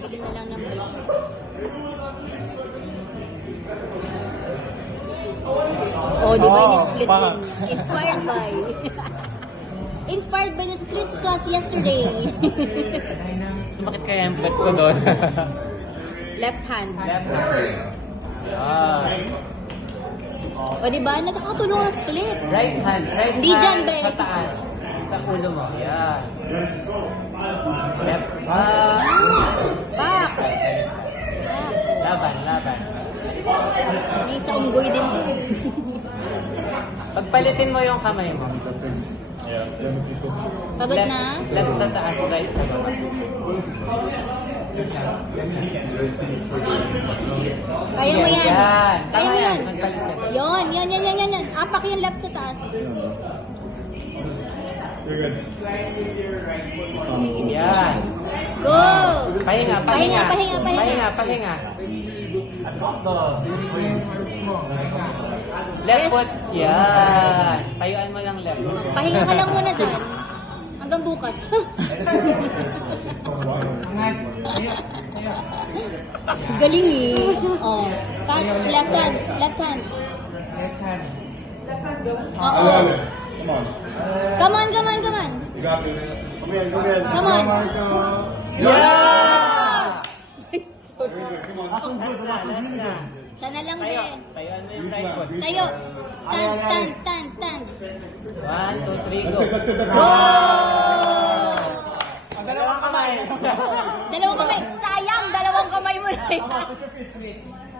Bili na lang ng brick. Oh, di ba in-split din niya? Inspired by. Inspired by the splits class yesterday. Sumakit kaya yung blood ko doon. Left hand. Left hand. Yan. O di ba? Nagkakatulong ang split. Right hand. Right Di dyan, hand be. sa taas. Sa ulo mo. Yan. Left. Back. Laban, laban. Hindi sa unggoy din to eh. Pagpalitin mo yung kamay mo. Pagod na? Left sa taas, right sa baba. Kaya mo yan. Yan. Kaya mo Tama yan. Magpalitin. Yan. Apak yung left sa taas. Yan. Go! Pahinga, Pahinga, pahinga. pahinga, pahinga. Pahinga, pahinga. Left foot. Yan. Tayuan mo lang left. Pahinga ka lang muna dyan. Hanggang bukas. Galing eh. Oh. Catch, left hand. Left hand. Oo. Come on. Come on. You got this. Come here. Come on. Yeah! Come on. Last na. Sana lang, Tayo. be. Tayuan mo yung right foot. Tayo. Stand. 1, 2, 3, go. That's it. Go! Dalawang kamay. Dalawang kamay. Sayang, dalawang kamay mo na yan.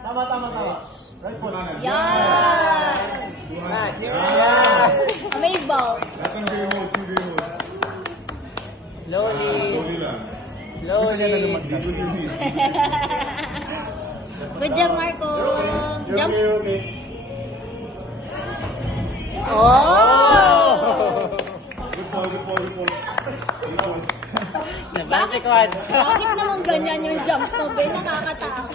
Tama. Right foot. Yan! Match. Yan. Amaze ball. That's gonna be your move. Slowly. Slowly lang. Slowly. Lead with your knees. Good job, Marco. Jump. Okay. Oh! Good ball. Bakit quads? Bakit naman ganyan yung jump mo, be? Nakakatakot.